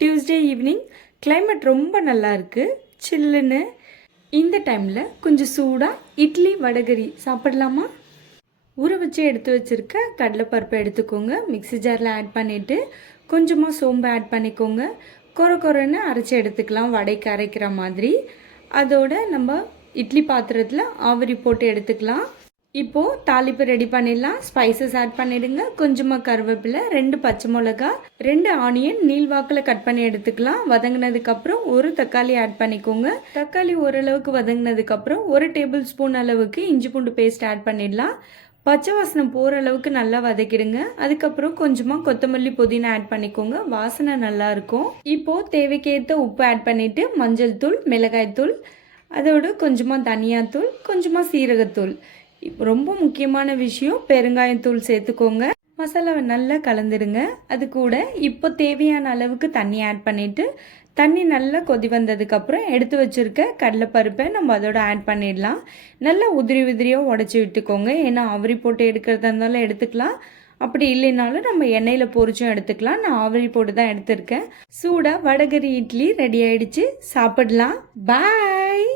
Tuesday evening climate ரொம்ப நல்லா இருக்குது, சில்லுன்னு. இந்த டைமில் கொஞ்சம் சூடாக இட்லி வடகரி சாப்பிடலாமா? ஊற வச்சு எடுத்து வச்சுருக்க கடலைப்பருப்பை எடுத்துக்கோங்க. மிக்ஸி ஜாரில் ஆட் பண்ணிவிட்டு கொஞ்சமாக சோம்பு ஆட் பண்ணிக்கோங்க. கொரன்னு அரைச்சி எடுத்துக்கலாம், வடைக்கு அரைக்கிற மாதிரி. அதோட நம்ம இட்லி பாத்திரத்தில் ஆவிரி போட்டு எடுத்துக்கலாம். இப்போது தாளிப்பு ரெடி பண்ணிடலாம். ஸ்பைசஸ் ஆட் பண்ணிவிடுங்க. கொஞ்சமாக கருவேப்பிலை, 2 பச்சை மிளகா, 2 ஆனியன் நீள்வாக்கில் கட் பண்ணி எடுத்துக்கலாம். வதங்கினதுக்கப்புறம் ஒரு தக்காளி ஆட் பண்ணிக்கோங்க. தக்காளி ஓரளவுக்கு வதங்கினதுக்கப்புறம் 1 டேபிள் ஸ்பூன் அளவுக்கு இஞ்சி பூண்டு பேஸ்ட் ஆட் பண்ணிடலாம். பச்சை வாசனை போகிற அளவுக்கு நல்லா வதக்கிடுங்க. அதுக்கப்புறம் கொஞ்சமாக கொத்தமல்லி புதினா ஆட் பண்ணிக்கோங்க, வாசனை நல்லாயிருக்கும். இப்போது தேவைக்கேற்ற உப்பு ஆட் பண்ணிவிட்டு மஞ்சள் தூள், மிளகாய் தூள், அதோடு கொஞ்சமாக தனியாத்தூள், கொஞ்சமாக சீரகத்தூள், இப்போ ரொம்ப முக்கியமான விஷயம் பெருங்காயத்தூள் சேர்த்துக்கோங்க. மசாலாவை நல்லா கலந்துடுங்க. அது கூட இப்போ தேவையான அளவுக்கு தண்ணி ஆட் பண்ணிவிட்டு தண்ணி நல்லா கொதி வந்ததுக்கப்புறம் எடுத்து வச்சுருக்க கடலைப்பருப்பை நம்ம அதோட ஆட் பண்ணிடலாம். நல்லா உதிரியாக உடச்சி விட்டுக்கோங்க. ஏன்னா ஆவிரி போட்டு எடுக்கிறதா இருந்தாலும் எடுத்துக்கலாம், அப்படி இல்லைனாலும் நம்ம எண்ணெயில் பொரிச்சும் எடுத்துக்கலாம். நான் ஆவிரி போட்டு தான் எடுத்திருக்கேன். சூடாக வடகரி இட்லி ரெடி ஆயிடுச்சு, சாப்பிடலாம். பாய்.